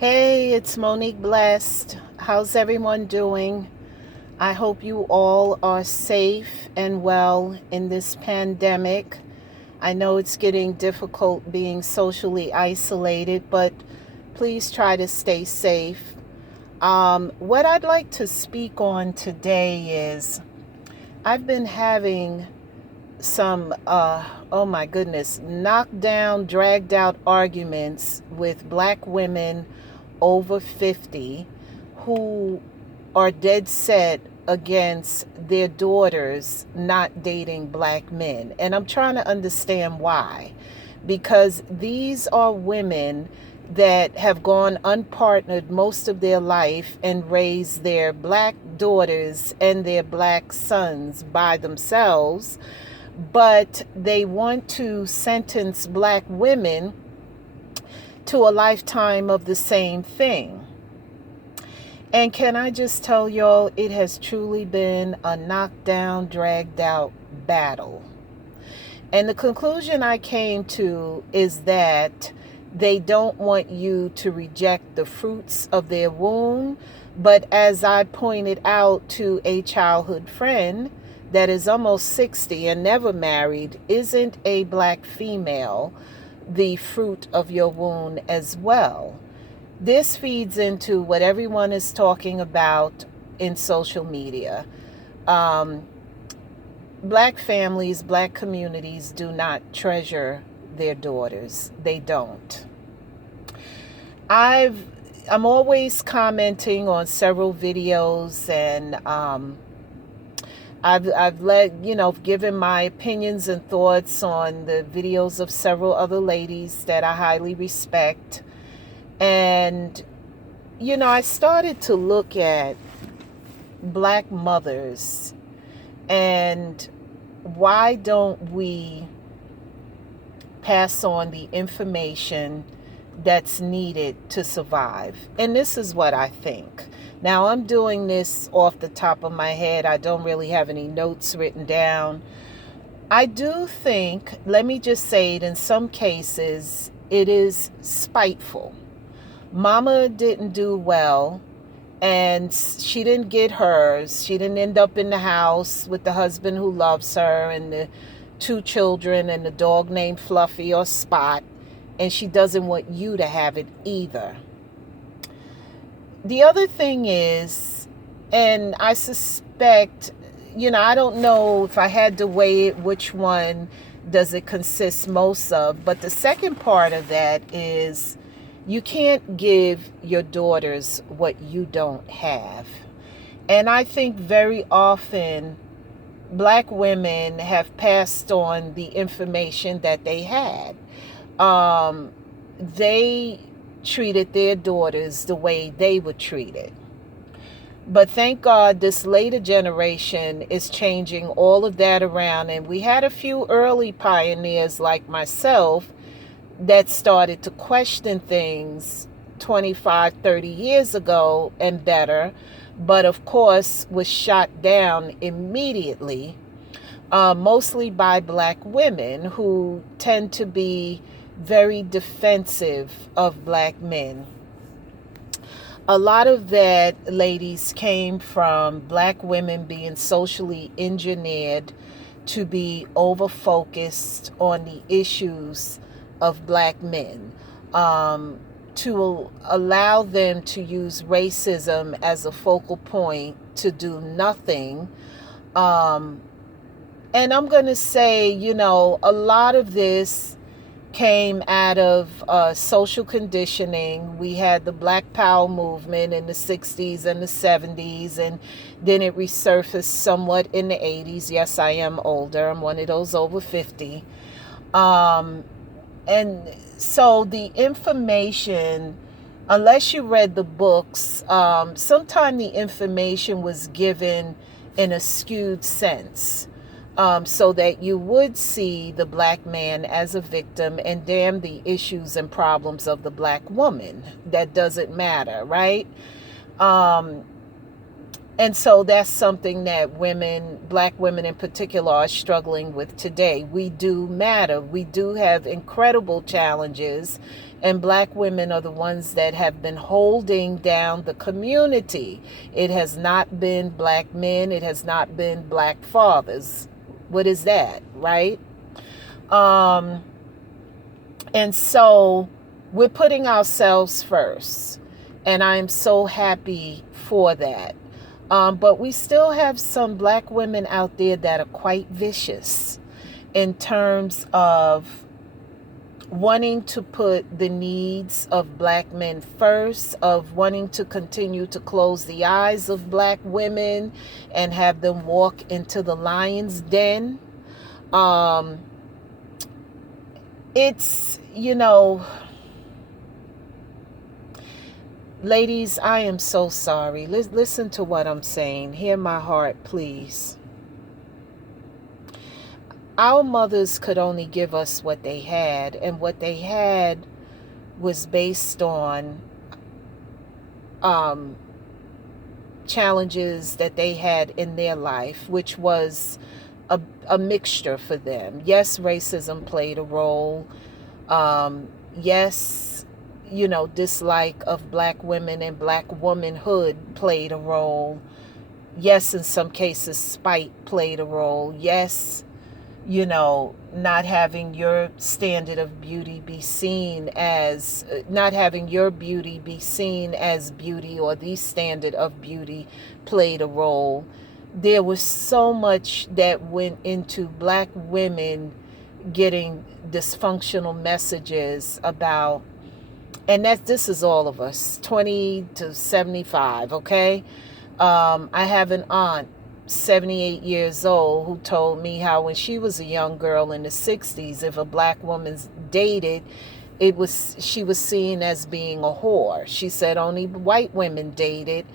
Hey, it's Monique Blessed. How's everyone doing? I hope you all are safe and well in this pandemic. I know it's getting difficult being socially isolated, but please try to stay safe. What I'd like to speak on today is I've been having some, oh my goodness, knocked down, dragged out arguments with black women over 50 who are dead set against their daughters not dating black men. And I'm trying to understand why. Because these are women that have gone unpartnered most of their life and raised their black daughters and their black sons by themselves, but they want to sentence black women to a lifetime of the same thing. And can I just tell y'all, it has truly been a knockdown, dragged out battle. And the conclusion I came to is that they don't want you to reject the fruits of their womb. But as I pointed out to a childhood friend that is almost 60 and never married, isn't a black female the fruit of your womb as well? This feeds into what everyone is talking about in social media. Um, Black families, black communities do not treasure their daughters. They don't. I'm always commenting on several videos, and I've given my opinions and thoughts on the videos of several other ladies that I highly respect. And I started to look at black mothers and why don't we pass on the information that's needed to survive? And this is what I think. Now, I'm doing this off the top of my head. I don't really have any notes written down. I do think, let me just say it, in some cases, it is spiteful. Mama didn't do well, and she didn't get hers. She didn't end up in the house with the husband who loves her and the two children and the dog named Fluffy or Spot, and she doesn't want you to have it either. The other thing is, and I suspect, I don't know if I had to weigh it, which one does it consist most of, but the second part of that is you can't give your daughters what you don't have. And I think very often black women have passed on the information that they had. They treated their daughters the way they were treated. But thank God this later generation is changing all of that around. And we had a few early pioneers like myself that started to question things 25, 30 years ago and better, but of course was shot down immediately, mostly by black women who tend to be very defensive of black men. A lot of that, ladies, came from black women being socially engineered to be over focused on the issues of black men, to allow them to use racism as a focal point to do nothing. And I'm going to say, a lot of this came out of social conditioning. We had the Black Power movement in the 60s and the 70s, and then it resurfaced somewhat in the 80s. Yes, I am older. I'm one of those over 50. And so the information, unless you read the books, sometimes the information was given in a skewed sense, so that you would see the black man as a victim and damn the issues and problems of the black woman. That doesn't matter, right? And so that's something that women, black women in particular, are struggling with today. We do matter. We do have incredible challenges, and black women are the ones that have been holding down the community. It has not been black men. It has not been black fathers. What is that, right? And so we're putting ourselves first, and I'm so happy for that. But we still have some black women out there that are quite vicious in terms of wanting to put the needs of black men first, of wanting to continue to close the eyes of black women and have them walk into the lion's den. It's, ladies, I am so sorry. Listen to what I'm saying. Hear my heart, please. Our mothers could only give us what they had, and what they had was based on challenges that they had in their life, which was a mixture for them. Yes, racism played a role. Yes, dislike of black women and black womanhood played a role. Yes, in some cases, spite played a role. Yes, not having your standard of beauty be seen as, not having your beauty be seen as beauty, or the standard of beauty, played a role. There was so much that went into black women getting dysfunctional messages about, and this is all of us, 20 to 75, okay? I have an aunt, 78 years old, who told me how when she was a young girl in the 60s, if a black woman dated, she was seen as being a whore. She said only white women dated,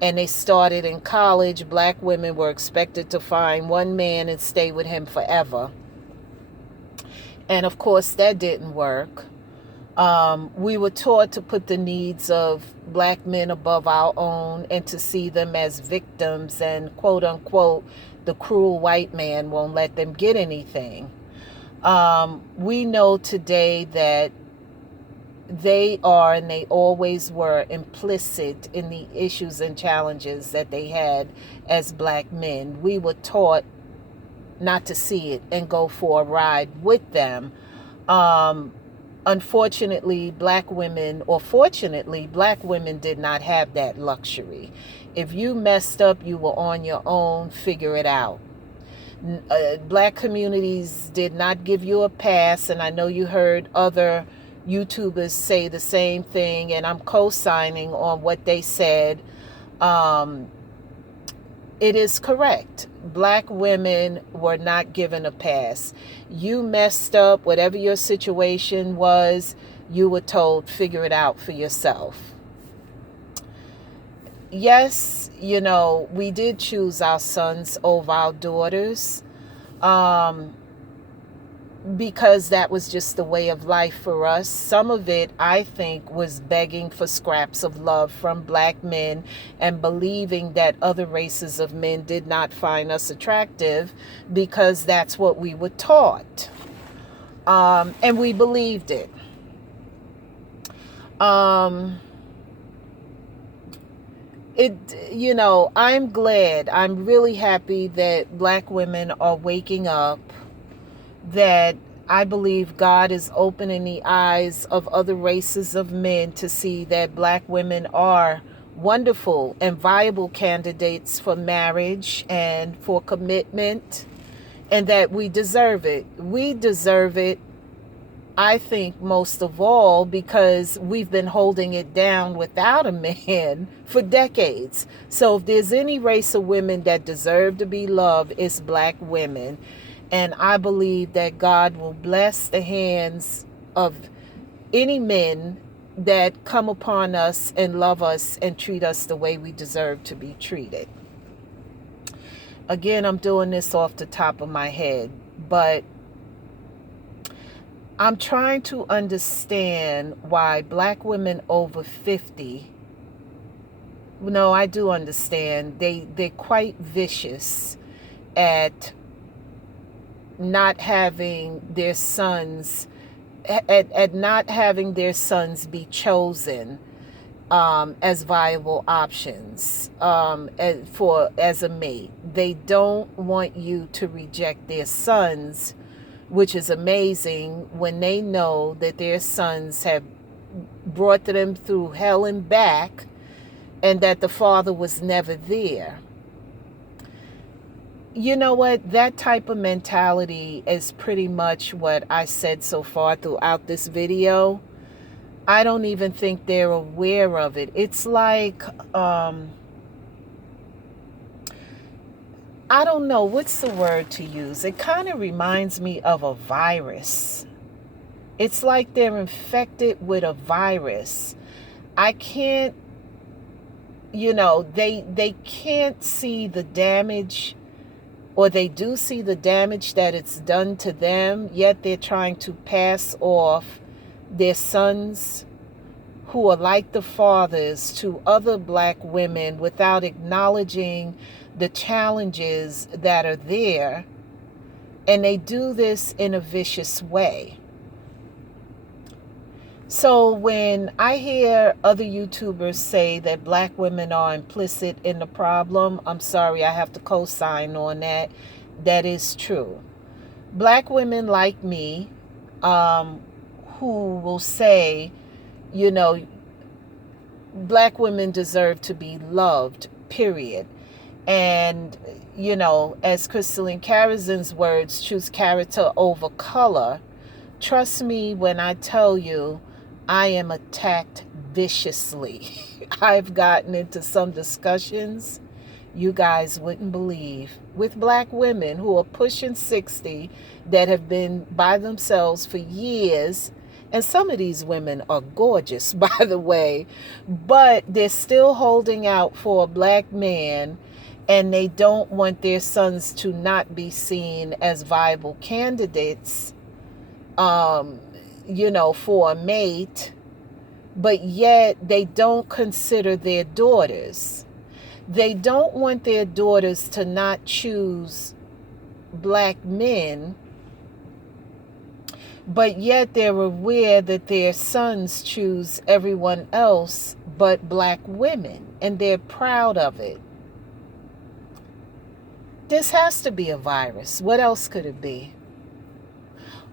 and they started in college. Black women were expected to find one man and stay with him forever. And of course, that didn't work. We were taught to put the needs of black men above our own, and to see them as victims, and quote unquote, the cruel white man won't let them get anything. We know today that they are, and they always were, implicit in the issues and challenges that they had as black men. We were taught not to see it and go for a ride with them. Unfortunately, black women, or fortunately, black women did not have that luxury. If you messed up, you were on your own, figure it out. Black communities did not give you a pass, and I know you heard other YouTubers say the same thing, and I'm co-signing on what they said. It is correct. Black women were not given a pass. You messed up, whatever your situation was, you were told, figure it out for yourself. Yes, we did choose our sons over our daughters, because that was just the way of life for us. Some of it, I think, was begging for scraps of love from black men, and believing that other races of men did not find us attractive, because that's what we were taught. And we believed it. I'm glad, I'm really happy that black women are waking up, that I believe God is opening the eyes of other races of men to see that black women are wonderful and viable candidates for marriage and for commitment, and that we deserve it. We deserve it, I think, most of all, because we've been holding it down without a man for decades. So if there's any race of women that deserve to be loved, it's black women. And I believe that God will bless the hands of any men that come upon us and love us and treat us the way we deserve to be treated. Again, I'm doing this off the top of my head, but I'm trying to understand why black women over 50 No, I do understand. They're quite vicious at not having their sons at not having their sons be chosen as viable options as a mate. They don't want you to reject their sons, which is amazing when they know that their sons have brought them through hell and back, and that the father was never there. You know what? That type of mentality is pretty much what I said so far throughout this video. I don't even think they're aware of it. It's like, I don't know, what's the word to use? It kind of reminds me of a virus. It's like they're infected with a virus. I can't, they can't see the damage, or they do see the damage that it's done to them, yet they're trying to pass off their sons who are like the fathers to other black women without acknowledging the challenges that are there. And they do this in a vicious way. So when I hear other YouTubers say that black women are implicit in the problem, I'm sorry, I have to co-sign on that. That is true. Black women like me, who will say, black women deserve to be loved, period. And, as Crystalline Karazin's words, choose character over color. Trust me when I tell you, I am attacked viciously. I've gotten into some discussions you guys wouldn't believe with black women who are pushing 60 that have been by themselves for years. And some of these women are gorgeous, by the way, but they're still holding out for a black man, and they don't want their sons to not be seen as viable candidates for a mate, but yet they don't consider their daughters. They don't want their daughters to not choose black men, but yet they're aware that their sons choose everyone else but black women, and they're proud of it. This has to be a virus. What else could it be?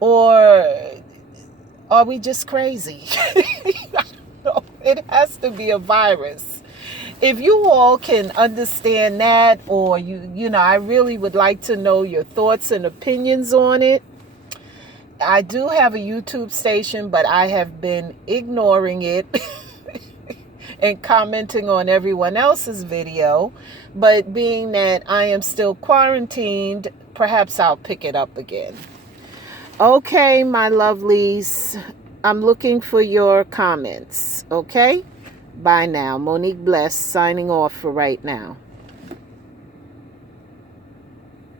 Or are we just crazy? No, it has to be a virus. If you all can understand that, or I really would like to know your thoughts and opinions on it. I do have a YouTube station, but I have been ignoring it and commenting on everyone else's video. But being that I am still quarantined, perhaps I'll pick it up again. Okay, my lovelies, I'm looking for your comments, okay? Bye now. Monique Bless signing off for right now.